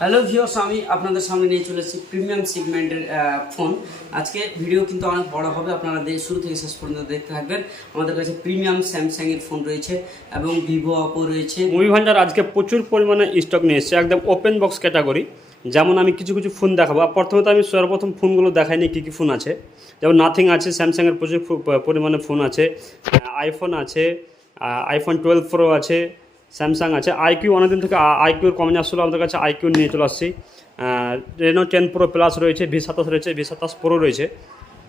Hello viewers আমি আপনাদের সামনে নিয়ে চলে এসেছি প্রিমিয়াম সিগমেন্টের ফোন আজকে ভিডিও কিন্তু অনেক বড় হবে, আপনারা শুরু থেকে শেষ পর্যন্ত দেখতে থাকবেন। আমাদের কাছে প্রিমিয়াম স্যামসাং এর ফোন রয়েছে এবং ভিভো অপো রয়েছে। মুভি ভান্ডার আজকে প্রচুর পরিমাণে স্টক নিয়ে এসেছে, একদম ওপেন বক্স ক্যাটাগরি যেমন আমি কিছু কিছু ফোন দেখাবো। প্রথমত আমি সর্বপ্রথম ফোনগুলো দেখাইনি, কী কী ফোন আছে। যেমন নাথিং আছে স্যামসাংয়ের প্রচুর পরিমাণে ফোন আছে আইফোন আছে আইফোন টুয়েলভ প্রো আছে স্যামসাং আছে। আইকিউ অনেকদিন থেকে আইকিউর কমে আসছিল, আমাদের কাছে আইকিউ নিয়ে চলে আসছি। রেনো টেন প্রো প্লাস রয়েছে ভি সাতাশ রয়েছে ভি সাতাশ প্রো রয়েছে।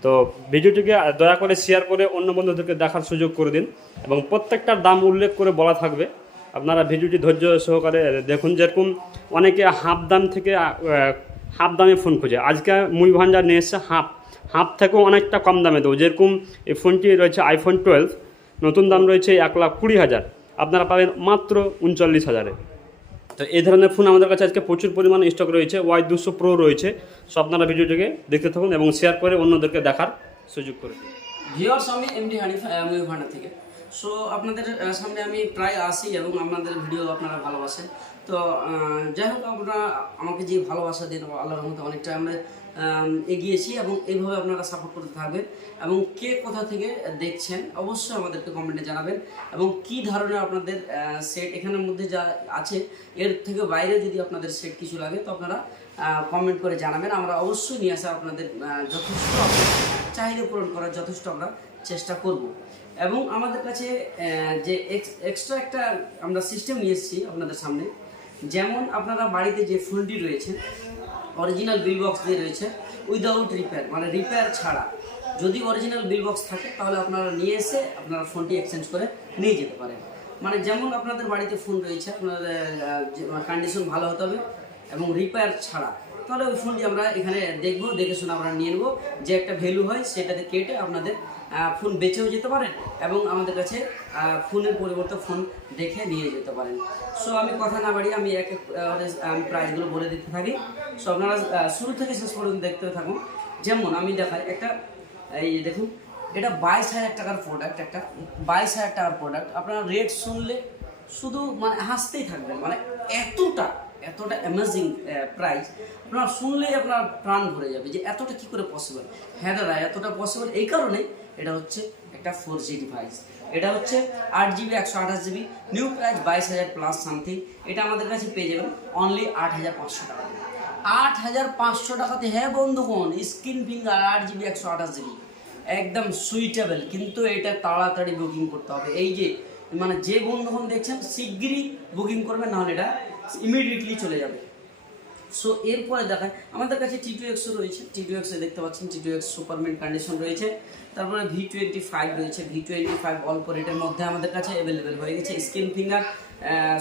তো ভিডিওটিকে দয়া করে শেয়ার করে অন্য বন্ধুদেরকে দেখার সুযোগ করে দিন এবং প্রত্যেকটার দাম উল্লেখ করে বলা থাকবে। আপনারা ভিডিওটি ধৈর্য সহকারে দেখুন। যেরকম অনেকে হাফ দাম থেকে হাফ দামে ফোন খোঁজে। আজকে মুই ভান্ডার নিয়ে এসছে হাফ। হাফ থেকেও অনেকটা কম দামে দেবো। যেরকম এই ফোনটি রয়েছে আইফোন টুয়েলভ নতুন দাম রয়েছে এক লাখ কুড়ি হাজার। আপনারা পাবেন মাত্র উনচল্লিশ হাজারে। তো এই ধরনের ফোন আমাদের কাছে আজকে প্রচুর পরিমাণে স্টক রয়েছে ওয়াই দুশো প্রো রয়েছে। সো আপনারা ভিডিওটিকে দেখতে থাকুন এবং শেয়ার করে অন্যদেরকে দেখার সুযোগ করে ভিউয়ার্স আমি এমডি হানিফ থেকে। সো আপনাদের সামনে আমি প্রায় আসি এবং আপনাদের ভিডিও আপনারা ভালোবাসেন। তো যাই হোক আপনারা আমাকে যে ভালোবাসা দিন আল্লাহর মধ্যে অনেকটা আমরা আম, এগিয়েছি এবং এইভাবে আপনারা সাপোর্ট করতে থাকবেন। এবং কে কোথা থেকে দেখছেন, অবশ্যই আমাদেরকে কমেন্টে জানাবেন। এবং কি ধরনের আপনাদের সেট এখানের মধ্যে যা আছে, এর থেকে বাইরে যদি আপনাদের সেট কিছু লাগে, তো আপনারা কমেন্ট করে জানাবেন। আমরা অবশ্যই নিয়ে আসা আপনাদের যথেষ্ট চাহিদা পূরণ করার যথেষ্ট আমরা চেষ্টা করব। এবং আমাদের কাছে যে এক্সট্রা একটা আমরা সিস্টেম নিয়ে এসেছি আপনাদের সামনে। যেমন আপনারা বাড়িতে যে ফোনটি রয়েছে অরিজিনাল বিল বক্স দিয়ে রয়েছে উইদাউট রিপেয়ার মানে রিপেয়ার ছাড়া। যদি অরিজিনাল বিল বক্স থাকে, তাহলে আপনারা নিয়ে এসে আপনারা ফোনটি এক্সচেঞ্জ করে নিয়ে যেতে পারেন। মানে যেমন আপনাদের বাড়িতে ফোন রয়েছে, আপনাদের কন্ডিশন ভালো হতে হবে এবং রিপেয়ার ছাড়া, তাহলে ওই ফোনটি আমরা এখানে দেখব, দেখে শুনে আমরা নিয়ে নেব। যে একটা ভ্যালু হয়, সেটাতে কেটে আপনাদের ফোন বেচেও যেতে পারেন এবং আমাদের কাছে ফোনের পরিবর্তে ফোন দেখে নিয়ে যেতে পারেন। সো আমি কথা না বাড়িয়ে আমি এক এক আমি প্রাইসগুলো বলে দিতে থাকি। সো আপনারা শুরু থেকে শেষ পর্যন্ত দেখতে থাকুন। যেমন আমি দেখাই, একটা, এই দেখুন, এটা বাইশ হাজার টাকার প্রোডাক্ট একটা বাইশ হাজার টাকার প্রোডাক্ট আপনারা রেট শুনলে শুধু মানে হাসতেই থাকবেন মানে এতটা এতটা অ্যামেজিং প্রাইস আপনারা শুনলেই আপনার প্রাণ ভরে যাবে যে এতটা কি করে পসিবল হ্যাঁ দাদা, এতটা পসিবল এই কারণে এটা হচ্ছে একটা ফোর জি ডিভাইস এটা হচ্ছে আট জিবি একশো আঠাশ জিবি নিউ প্রাইস বাইশ হাজার প্লাস সামথিং এটা আমাদের কাছে পেয়ে যাবেন অনলি আট হাজার পাঁচশো টাকা। আট হাজার পাঁচশো টাকাতে হ্যাঁ বন্ধুগণ স্ক্রিন ফিঙ্গার আট জিবি একশো আঠাশ জিবি একদম সুইটেবল কিন্তু এটা তাড়াতাড়ি বুকিং করতে হবে। এই যে মানে যে বন্ধুগণ দেখছেন, শিগগিরই বুকিং করবেন, নাহলে এটা ইমিডিয়েটলি চলে যাবে। সো এরপরে দেখায় আমাদের কাছে টি টু এক্সও রয়েছে। টি টু এক্সে দেখতে পাচ্ছেন T two X super mint condition রয়েছে। তারপরে ভি টোয়েন্টি ফাইভ রয়েছে। ভি টোয়েন্টি ফাইভ অল্প রেটের মধ্যে আমাদের কাছে অ্যাভেলেবেল হয়ে গেছে। স্ক্রিন ফিঙ্গার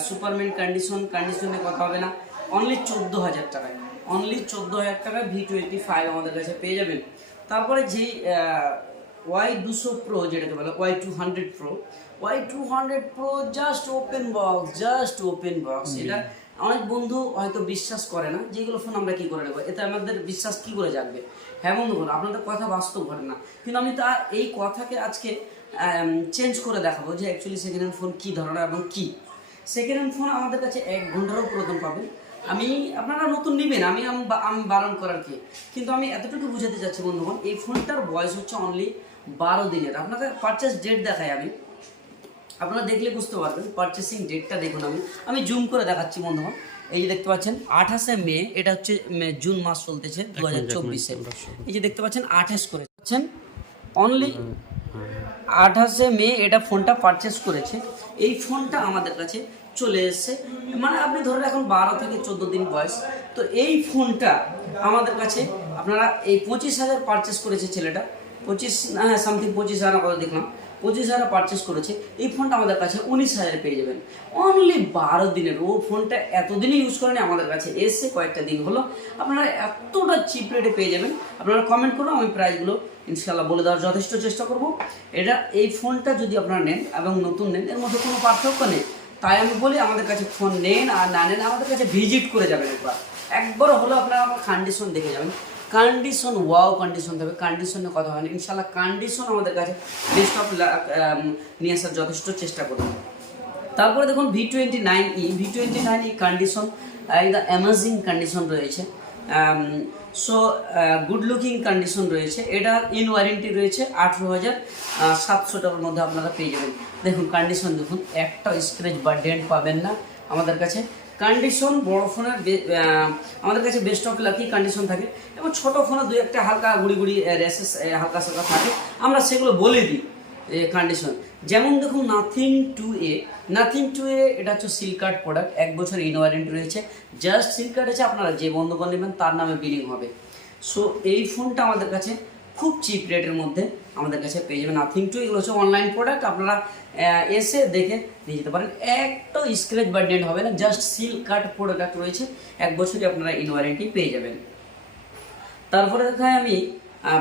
সুপারমেন্ট কন্ডিশন কন্ডিশনে কথা হবে না। অনলি চোদ্দ হাজার টাকায়। অনলি চোদ্দ হাজার টাকায় ভি টোয়েন্টি ফাইভ আমাদের কাছে পেয়ে যাবেন। তারপরে যেই ওয়াই দুশো প্রো যেটাকে বলে Y two hundred pro Y two hundred pro just open box just open box এটা অনেক বন্ধু হয়তো বিশ্বাস করে না যেগুলো ফোন আমরা কি করে নেব? এতে আমাদের বিশ্বাস কি করে জাগবে? হ্যাঁ বন্ধুগণ, আপনাদের কথা বাস্তব ঘটে না। কিন্তু আমি তা, এই কথাকে আজকে চেঞ্জ করে দেখাবো যে অ্যাকচুয়ালি সেকেন্ড হ্যান্ড ফোন কী ধরনের এবং কী। সেকেন্ড হ্যান্ড ফোন আমাদের কাছে এক ঘন্টারও প্রয়োজন পাবেন। আমি, আপনারা নতুন নেবেন, আমি আমি বারণ করার কি? কিন্তু আমি এতটুকু বুঝাতে চাচ্ছি বন্ধুগণ, এই ফোনটার বয়স হচ্ছে অনলি বারো দিনের। আপনাকে পারচেস ডেট দেখাই আমি। আপনারা দেখলে বুঝতে পারবেন পারচেসিং ডেটটা দেখুন আমি। আমি জুম করে দেখাচ্ছি বন্ধুগণ। এই যে দেখতে পাচ্ছেন আঠাশে মে এটা হচ্ছে জুন মাস চলতেছে দু হাজার চব্বিশে। এই যে দেখতে পাচ্ছেন আঠাশ করে। পাচ্ছেন? অনলি আঠাশে মে এটা ফোনটা পারচেস করেছে। এই ফোনটা আমাদের কাছে চলে এসেছে। মানে আপনি ধরে এখন বারো থেকে চোদ্দ দিন বয়স। তো এই ফোনটা আমাদের কাছে আপনারা এই পঁচিশ হাজার পারচেস করেছে ছেলেটা। পঁচিশ হ্যাঁ সামথিং পঁচিশ হাজার কথা দেখলাম। পঁচিশ হাজার পারচেস করেছে, এই ফোনটা আমাদের কাছে উনিশ হাজারে পেয়ে যাবেন। অনলি বারো দিনের, ও ফোনটা এতদিনই ইউজ করেনি আমাদের কাছে, এসে কয়েকটা দিন হলো। আপনারা এতটা চিপ রেটে পেয়ে যাবেন। আপনারা কমেন্ট করুন, আমি প্রাইসগুলো ইনশাল্লাহ বলে দেওয়ার যথেষ্ট চেষ্টা করব। এটা, এই ফোনটা যদি আপনারা নেন এবং নতুন নেন, এর মধ্যে কোনো পার্থক্য নেই। তাই আমি বলি, আমাদের কাছে ফোন নেন আর না নেন, আমাদের কাছে ভিজিট করে যাবেন একবার। একবার হলো আপনারা আমার কন্ডিশন দেখে যাবেন। কন্ডিশন ওয়াও কন্ডিশন দেবে। কন্ডিশনে কথা হয় না। ইনশাল্লাহ কন্ডিশন আমাদের কাছে বেস্ট অফ নিয়ে আসার যথেষ্ট চেষ্টা করব। তারপরে দেখুন V twenty nine E V twenty nine E condition একদম অ্যামাজিং কন্ডিশন রয়েছে। সো গুড লুকিং কন্ডিশন রয়েছে। এটা ইন ওয়ারেন্টি রয়েছে আঠেরো হাজার সাতশো টাকার মধ্যে আপনারা পেয়ে যাবেন। দেখুন কন্ডিশন দেখুন, একটা স্ক্রেচ বা ডেন্ট পাবেন না। আমাদের কাছে। কন্ডিশন বড় ফোনের আমাদের কাছে বেস্ট অফ লাকি কন্ডিশন থাকে। এবং ছোট ফোনে দুই একটা হালকা গুড়ি গুড়ি র্যাসেস হালকা সালকা থাকে। আমরা সেগুলো বলে দিই কন্ডিশন যেমন দেখুন Nothing two A Nothing two A এটা হচ্ছে সিলকার্ড প্রোডাক্ট এক বছর ইন ওয়ারেন্টি রয়েছে। জাস্ট সিলকার্ড আছে, আপনারা যে বন্ধুবান নেবেন, তার নামে বিলিং হবে। সো এই ফোনটা আমাদের কাছে খুব চিপ রেটের মধ্যে আমাদের কাছে পেয়ে যাবেন। নাথিং টু এগুলো হচ্ছে অনলাইন প্রোডাক্ট আপনারা এসে দেখে নিয়ে যেতে পারেন। একটা স্ক্র্যাচ বা ডেন্ট হবে না জাস্ট সিল কাট প্রোডাক্ট রয়েছে। এক বছরই আপনারা ইন ওয়ারেন্টি পেয়ে যাবেন। তারপরে দেখায় আমি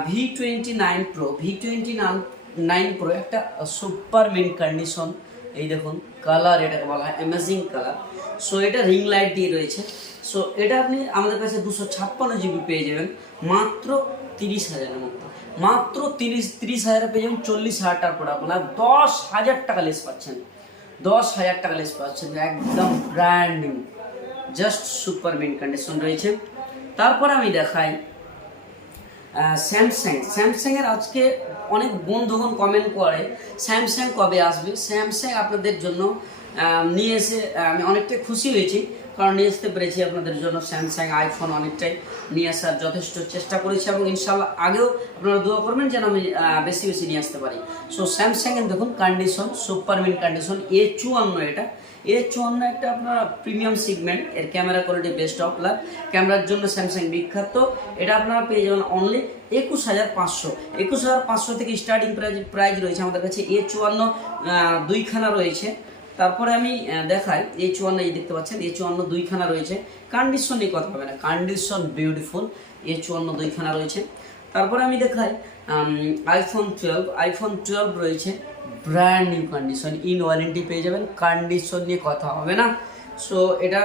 V twenty nine pro V twenty nine pro একটা সুপার মিন কন্ডিশন এই দেখুন কালার এটাকে বলা হয় অ্যামেজিং কালার সো এটা রিং লাইট দিয়ে রয়েছে। সো এটা আপনি আমাদের কাছে দুশো ছাপ্পান্ন জিবি পেয়ে যাবেন। মাত্র তিরিশ হাজারের মতো। মাত্র তিরিশ তিরিশ হাজারে পেয়ে যাবেন, চল্লিশ হাজার টাকার প্রোডাক্ট আপনার দশ হাজার টাকা লেস পাচ্ছেন। দশ হাজার টাকা লেস পাচ্ছেন, একদম brand new just super mint condition রয়েছে। তারপর আমি দেখাই স্যামসাং স্যামসাংয়ের আজকে অনেক বন্ধুগণ কমেন্ট করে স্যামসাং কবে আসবে? স্যামসাং আপনাদের জন্য নিয়ে এসে আমি অনেকটাই খুশি হয়েছি। কারণ নিয়ে আসতে পেরেছি আপনাদের জন্য স্যামসাং আইফোন অনেকটাই নিয়ে আসার যথেষ্ট চেষ্টা করেছি এবং ইনশাল্লাহ আগেও আপনারা দোয়া করবেন যেন আমি বেশি বেশি নিয়ে আসতে পারি। সো স্যামসাংয়ের দেখুন condition super mint condition A চুয়ান্ন এটা। এ চুয়ান্ন একটা আপনার প্রিমিয়াম সিগমেন্ট এর camera quality best of love ক্যামেরার জন্য স্যামসাং বিখ্যাত। এটা আপনারা পেয়ে যাবেন অনলি একুশ হাজার পাঁচশো। একুশ হাজার পাঁচশো থেকে স্টার্টিং প্রাইজ প্রাইজ রয়েছে আমাদের কাছে এ চুয়ান্ন দুইখানা রয়েছে। তারপরে আমি দেখাই। এই চুয়ান্ন এই দেখতে পাচ্ছেন, এই চুয়ান্ন দুইখানা রয়েছে। কন্ডিশন নিয়ে কথা হবে না। কন্ডিশন বিউটিফুল এ চুয়ান্ন দুইখানা রয়েছে। তারপরে আমি দেখাই আইফোন টুয়েলভ আইফোন টুয়েলভ রয়েছে। Brand new condition in warranty পেয়ে যাবেন। কন্ডিশন নিয়ে কথা হবে না। সো এটা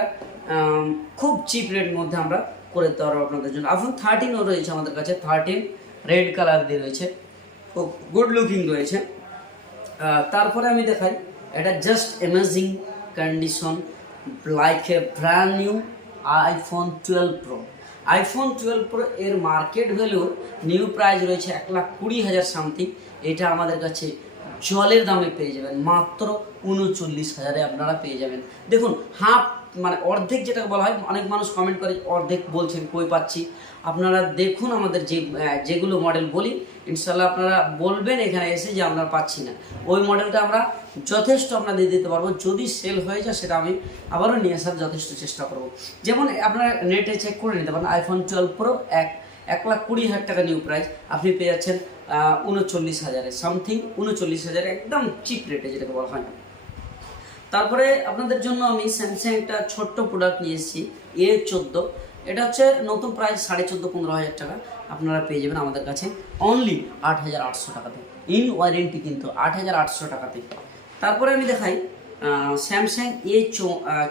খুব চিপ রেট মধ্যে আমরা করে দিতে পারব আপনাদের জন্য। আইফোন থার্টিনও রয়েছে আমাদের কাছে। থার্টিন রেড কালার দিয়ে রয়েছে। খুব গুড লুকিং রয়েছে। তারপরে আমি দেখাই এটা just amazing condition like a brand new iPhone twelve pro iPhone twelve pro এর মার্কেট ভ্যালু নিউ প্রাইস রয়েছে এক লাখ কুড়ি হাজার সামথিং এটা আমাদের কাছে জলের দামে পেয়ে যাবেন। মাত্র উনচল্লিশ হাজারে আপনারা পেয়ে যাবেন। দেখুন হাফ মানে অর্ধেক যেটাকে বলা হয়, অনেক মানুষ কমেন্ট করে, অর্ধেক বলছেন, কই পাচ্ছি? আপনারা দেখুন আমাদের যে যেগুলো মডেল বলি ইনশাল্লাহ আপনারা বলবেন এখানে এসে যে আমরা পাচ্ছি না। ওই মডেলটা আমরা যথেষ্ট আপনাদের দিতে পারব। যদি সেল হয়ে যায়, সেটা আমি আবারও নিয়ে আসার যথেষ্ট চেষ্টা করব। যেমন আপনারা নেটে চেক করে নিতে পারেন আইফোন টুয়েলভ প্রো এক এক লাখ কুড়ি হাজার টাকা নিউ প্রাইস আপনি পেয়ে যাচ্ছেন উনচল্লিশ হাজারে সামথিং উনচল্লিশ হাজারে, একদম চিপ রেটে যেটাকে বলা হয়। তারপরে আপনাদের জন্য আমি স্যামসাং একটা ছোট্ট প্রোডাক্ট নিয়ে এসেছি এ চোদ্দ। এটা হচ্ছে নতুন প্রায় সাড়ে চোদ্দ, পনেরো হাজার টাকা। আপনারা পেয়ে যাবেন আমাদের কাছে অনলি আট হাজার আটশো টাকাতে। ইন ওয়ারেন্টি কিন্তু আট হাজার আটশো টাকাতে। তারপরে আমি দেখাই স্যামসাং এ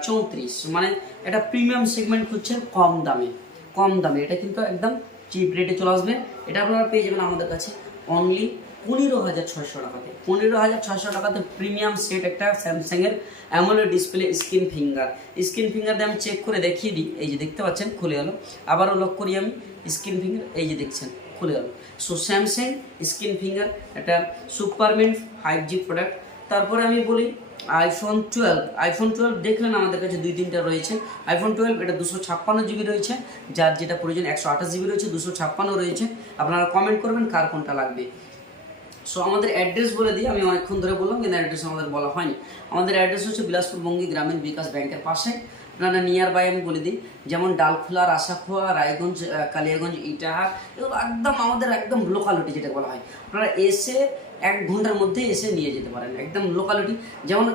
চৌত্রিশ। মানে এটা প্রিমিয়াম সেগমেন্ট খুঁজছেন কম দামে। কম দামে। এটা কিন্তু একদম চিপ রেটে চলে আসবে। এটা আপনারা পেয়ে যাবেন আমাদের কাছে অনলি পনেরো হাজার ছয়শো টাকাতে। পনেরো হাজার ছয়শো টাকাতে প্রিমিয়াম সেট একটা স্যামসাংয়ের AMOLED display screen finger screen finger দিয়ে আমি চেক করে দেখিয়ে দিই। এই যে দেখতে পাচ্ছেন, খুলে গেল। আবারও লক করি আমি স্ক্রিন ফিঙ্গার এই যে দেখছেন, খুলে গেল। সো স্যামসাং স্ক্রিন ফিঙ্গার একটা সুপারমেন্ট ফাইভ জি প্রোডাক্ট তারপরে আমি বলি আইফোন টুয়েলভ আইফোন টুয়েলভ দেখলেন আমাদের কাছে দুই তিনটা রয়েছে। আইফোন টুয়েলভ এটা দুশো ছাপ্পান্ন জিবি রয়েছে। যার যেটা প্রয়োজন একশো আঠাশ জিবি রয়েছে, দুশো ছাপ্পান্ন রয়েছে। আপনারা কমেন্ট করবেন কার কোনটা লাগবে। সো আমাদের অ্যাড্রেস বলে দিই, আমি অনেকক্ষণ ধরে বললাম, কিন্তু অ্যাড্রেস আমাদের বলা হয়নি। আমাদের অ্যাড্রেস হচ্ছে বিলাসপুর বঙ্গী গ্রামীণ বিকাশ ব্যাংকের পাশে। আপনারা নিয়ার বাই আমি বলে দিই, যেমন ডালখোলা, রাসাখোয়া, রায়গঞ্জ কালিয়াগঞ্জ, ইটাহার, এগুলো একদম আমাদের একদম লোকালিটি যেটা বলা হয়। আপনারা এসে এক ঘণ্টার মধ্যে এসে নিয়ে যেতে পারেন, একদম লোকালিটি যেমন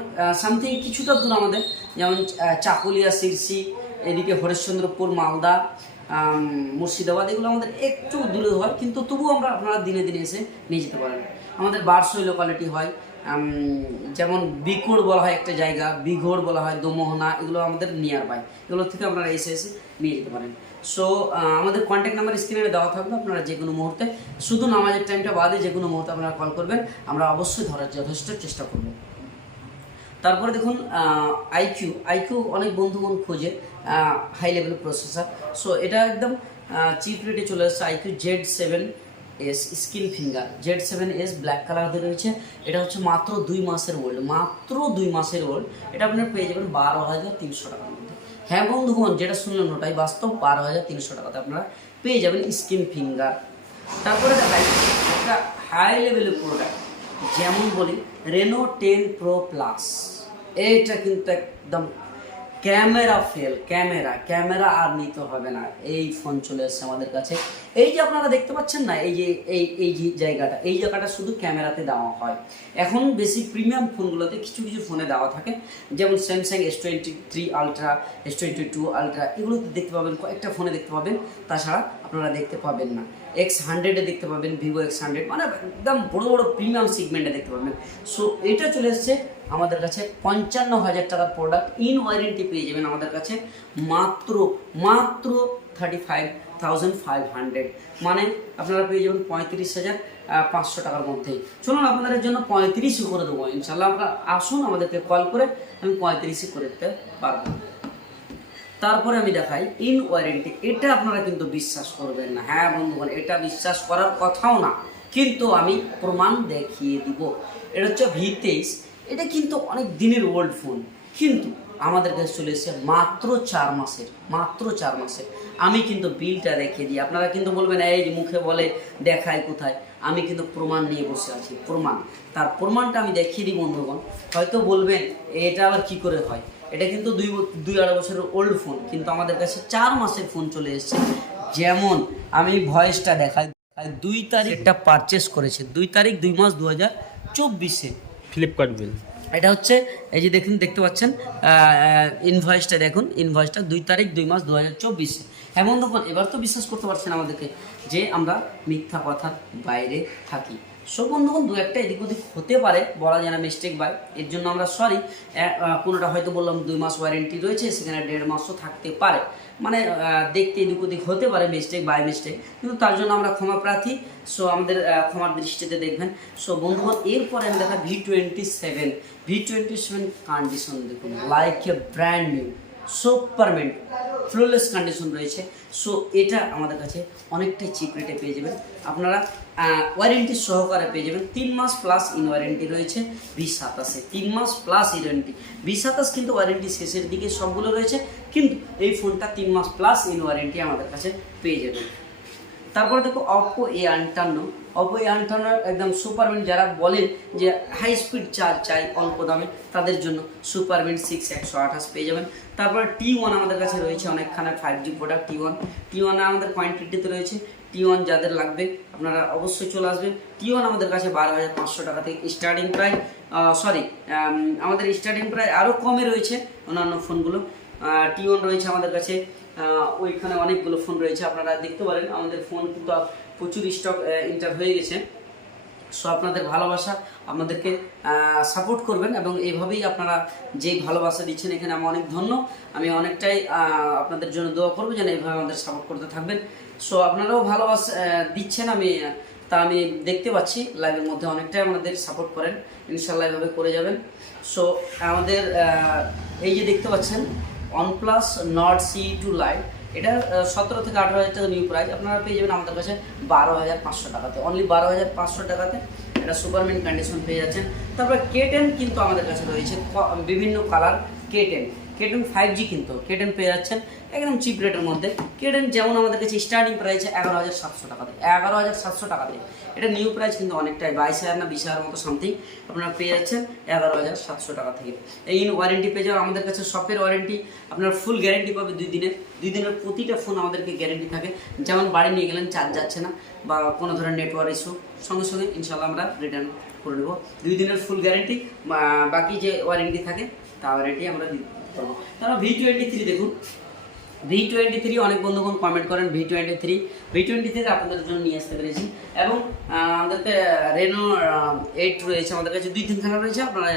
সামথিং কিছুটা দূর আমাদের, যেমন চাকুলিয়া শিরসি এদিকে হরিশ্চন্দ্রপুর, মালদা মুর্শিদাবাদ, এগুলো আমাদের একটু দূরে হয়, কিন্তু তবুও আমরা আপনারা দিনে দিনে এসে নিয়ে যেতে পারেন। আমাদের বারসই লোকালিটি হয় যেমন বিকোড় বলা হয় একটা জায়গা বিঘোড় বলা হয় দোমোহনা, এগুলো আমাদের নিয়ার বাই এগুলো থেকে আপনারা এসে এসে নিয়ে যেতে পারেন। সো আমাদের কন্ট্যাক্ট নাম্বার স্ক্রিনে দেওয়া থাকবে আপনারা যে কোনো মুহূর্তে, শুধু নামাজের টাইমটা বাদে যে কোনো মুহূর্তে আপনারা কল করবেন, আমরা অবশ্যই ধরার যথেষ্ট চেষ্টা করব। তারপরে দেখুন আইকিউ আইকিউ অনেক বন্ধুগণ খোঁজে হাই লেভেল প্রসেসর সো এটা একদম চিপ রেটে চলে আসছে iQOO Z seven S skin finger Z seven S black colour দিয়ে রয়েছে। এটা হচ্ছে মাত্র দুই মাসের ওল্ড মাত্র দুই মাসের ওল্ড এটা আপনার পেয়ে যাবেন বারো হাজার তিনশো টাকার মধ্যে। হ্যাঁ বন্ধুগণ যেটা শুনলেন ওটাই বাস্তব, বারো হাজার তিনশো টাকাতে আপনারা পেয়ে যাবেন স্কিন ফিঙ্গার তারপরে দেখাই, একটা হাই লেভেলের প্রোডাক্ট যেমন বলি রেনো টেন প্রো প্লাস এইটা কিন্তু একদম ক্যামেরা ফেল ক্যামেরা ক্যামেরা আর নিতে হবে না। এই ফোন চলে এসছে আমাদের কাছে। এই যে আপনারা দেখতে পাচ্ছেন না, এই যে, এই এই যে জায়গাটা, এই জায়গাটা শুধু ক্যামেরাতে দেওয়া হয়। এখন বেশি প্রিমিয়াম ফোনগুলোতে কিছু কিছু ফোনে দেওয়া থাকে। যেমন Samsung S twenty three ultra S twenty two ultra এগুলোতে দেখতে পাবেন, কয়েকটা ফোনে দেখতে পাবেন। তাছাড়া আপনারা দেখতে পাবেন না। এক্স হান্ড্রেডে দেখতে পাবেন ভিভো এক্স হান্ড্রেড মানে একদম বড় বড় প্রিমিয়াম সিগমেন্টে দেখতে পাবেন। সো এটা চলে এসছে আমাদের কাছে পঞ্চান্ন হাজার টাকার প্রোডাক্ট ইন ওয়ারেন্টি পেয়ে যাবেন আমাদের কাছে মাত্র মাত্র thirty five thousand five hundred মানে আপনারা পেয়ে যাবেন পঁয়ত্রিশ হাজার পাঁচশো টাকার মধ্যেই। চলুন আপনাদের জন্য পঁয়ত্রিশই করে দেবো ইনশাল্লাহ আপনারা আসুন, আমাদেরকে কল করে আমি পঁয়ত্রিশই করে দিতে পারব। তারপরে আমি দেখাই ইন ওয়ারেন্টি এটা আপনারা কিন্তু বিশ্বাস করবেন না। হ্যাঁ বন্ধুগণ, এটা বিশ্বাস করার কথাও না। কিন্তু আমি প্রমাণ দেখিয়ে দিব। এটা হচ্ছে ভি তেইশ এটা কিন্তু অনেক দিনের ওল্ড ফোন কিন্তু আমাদের কাছে চলে এসেছে মাত্র চার মাসের মাত্র চার মাসের। আমি কিন্তু বিলটা দেখিয়ে দিই। আপনারা কিন্তু বলবেন এই মুখে বলে দেখায় কোথায়? আমি কিন্তু প্রমাণ নিয়ে বসে আছি প্রমাণ। তার প্রমাণটা আমি দেখিয়ে দিই বন্ধুগণ। হয়তো বলবেন এটা আবার কি করে হয়? এটা কিন্তু দুই দুই আড়াই বছরের ওল্ড ফোন কিন্তু আমাদের কাছে চার মাসের ফোন চলে এসেছে। যেমন আমি ভয়েসটা দেখাই দেখাই, দুই তারিখটা পারচেস করেছে। দুই তারিখ দুই মাস দু হাজার চব্বিশে। ফ্লিপকার্ট বিল এটা হচ্ছে, এই যে দেখুন, দেখতে পাচ্ছেন ইনভয়েসটা দেখুন ইনভয়েসটা দুই তারিখ, দুই মাস দু হাজার চব্বিশে। হেমন্ত এবার তো বিশ্বাস করতে পারছেন আমাদেরকে যে আমরা মিথ্যা কথার বাইরে থাকি। সব বন্ধুগণ দু একটা এদিক ওদিক হতে পারে, বলা যায় না মিস্টেক বাই এর জন্য আমরা সরি কোনোটা হয়তো বললাম দুই মাস ওয়ারেন্টি রয়েছে, সেখানে দেড় মাসও থাকতে পারে। মানে দেখতে এদিক ওদিক হতে পারে মিস্টেক বাই মিস্টেক কিন্তু তার জন্য আমরা ক্ষমা প্রার্থী। সো আমাদের ক্ষমার দৃষ্টিতে দেখবেন। সো বন্ধুগণ, এরপরে আমি দেখা V twenty seven V twenty seven condition দেখুন like a brand new super mint flawless condition রয়েছে। সো এটা আমাদের কাছে অনেকটাই চিপ রেটে পেয়ে যাবেন। আপনারা ওয়ারেন্টি সহকারে পেয়ে যাবেন। তিন মাস প্লাস ইন ওয়ারেন্টি রয়েছে বি সাতাশে তিন মাস প্লাস ইন ওয়ারেন্টি বি সাতাশ কিন্তু ওয়ারেন্টি শেষের দিকে সবগুলো রয়েছে, কিন্তু এই ফোনটা তিন মাস প্লাস ইন ওয়ারেন্টি আমাদের কাছে পেয়ে যাবেন। তারপরে দেখো অপো এ আন্টান্ন অপো এ আন্টান্ন একদম সুপারমিন যারা বলেন যে হাই স্পিড চার্জ চাই অল্প দামে, তাদের জন্য সুপারমিন সিক্স একশো আঠাশ পেয়ে যাবেন। তারপরে টি ওয়ান আমাদের কাছে রয়েছে অনেকখানে five G product T one T ওয়ানে আমাদের কোয়ান্টিটিতে রয়েছে। টি ওয়ান যাদের লাগবে, আপনারা অবশ্যই চলে আসবেন। টি ওয়ান আমাদের কাছে বারো হাজার পাঁচশো টাকা থেকে স্টার্টিং প্রায় সরি আমাদের স্টার্টিং প্রায় আরও কমে রয়েছে অন্যান্য ফোনগুলো টি ওয়ান রয়েছে আমাদের কাছে ওইখানে অনেকগুলো ফোন রয়েছে, আপনারা দেখতে পারেন। আমাদের ফোন কিন্তু প্রচুর স্টক ইন্টার হয়ে গেছে। সো আপনাদের ভালোবাসা আপনাদেরকে সাপোর্ট করবেন এবং এইভাবেই আপনারা যেই ভালোবাসা দিচ্ছেন, এখানে আমি অনেক ধন্য। আমি অনেকটাই আপনাদের জন্য দোয়া করব যেন এইভাবে আমাদের সাপোর্ট করতে থাকবেন। সো আপনারাও ভালোবাসা দিচ্ছেন আমি, তা আমি দেখতে পাচ্ছি। লাইভের মধ্যে অনেকটাই আমাদের সাপোর্ট করেন। ইনশাল্লাহ এভাবে করে যাবেন। সো আমাদের এই যে দেখতে পাচ্ছেন OnePlus সি টু লাইট এটা সতেরো থেকে আঠারো হাজার টাকা নিউ প্রাইস আপনারা পেয়ে যাবেন আমাদের কাছে বারো হাজার পাঁচশো টাকাতে। অনলি বারো হাজার পাঁচশো টাকাতে এটা সুপারমেন কন্ডিশন পেয়ে যাচ্ছেন। তারপরে কে টেন কিন্তু আমাদের কাছে রয়েছে বিভিন্ন colour K ten K ten five G কিন্তু কে টেন পেয়ে যাচ্ছেন একদম চিপ রেটের মধ্যে। কে টেন যেমন আমাদের কাছে স্টার্টিং প্রাইস এগারো হাজার সাতশো টাকাতে এগারো হাজার সাতশো টাকাতে এটা নিউ প্রাইস কিন্তু অনেকটাই, বাইশ হাজার না বিশ হাজার মতো সামথিং আপনারা পেয়ে যাচ্ছেন এগারো হাজার সাতশো টাকা থেকে। এই ওয়ারেন্টি পেয়ে যাবেন আমাদের কাছে শপের ওয়ারেন্টি আপনার ফুল গ্যারেন্টি পাবে দুই দিনের। দুই দিনের প্রতিটা ফোন আমাদেরকে গ্যারেন্টি থাকে। যেমন বাড়ি নিয়ে গেলেন চার্জ যাচ্ছে না বা কোনো ধরনের নেটওয়ার্ক ইস্যু সঙ্গে সঙ্গে ইনশাল্লাহ আমরা রিটার্ন করে নেব। দুই দিনের ফুল গ্যারেন্টি বাকি যে ওয়ারেন্টি থাকে তা ওয়ারেন্টি আমরা দিতে তারপর ভি টোয়েন্টি থ্রি দেখুন। ভি টোয়েন্টি থ্রি অনেক বন্ধুগণ কমেন্ট করেন V twenty three V twenty three আপনাদের জন্য নিয়ে আসতে পেরেছি। এবং আমাদেরকে রেনো এইট রয়েছে, আমাদের কাছে দুই তিনখানা রয়েছে, আপনারা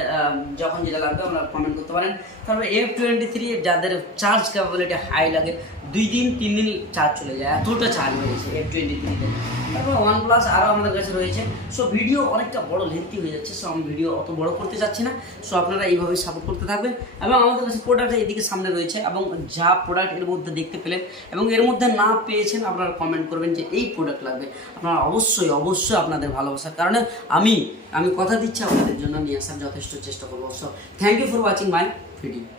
যখন যেটা লাগবে আপনারা কমেন্ট করতে পারেন। তারপরে এফ টোয়েন্টি থ্রি যাদের চার্জ ক্যাপাবিলিটি হাই লাগে, দুই দিন, তিন দিন চার্জ চলে যায়, এতটা চার্জ রয়েছে এফ টোয়েন্টি থ্রিতে তারপর ওয়ান প্লাস আরও আমাদের কাছে রয়েছে। সো ভিডিও অনেকটা বড় লেন্থি হয়ে যাচ্ছে সো আমি ভিডিও অত বড় করতে চাচ্ছি না। সো আপনারা এইভাবে সাপোর্ট করতে থাকবেন। এবং আমাদের কাছে প্রোডাক্ট এদিকে সামনে রয়েছে, এবং যা প্রোডাক্টের মধ্যে দেখতে পেলেন এবং এর মধ্যে না পেয়েছেন আপনারা কমেন্ট করবেন যে এই প্রোডাক্ট লাগবে। আপনারা অবশ্যই অবশ্যই আপনাদের ভালোবাসার কারণে আমি আমি কথা দিচ্ছি আপনাদের জন্য, নিয়ে আসার যথেষ্ট চেষ্টা করব। So thank you for watching my video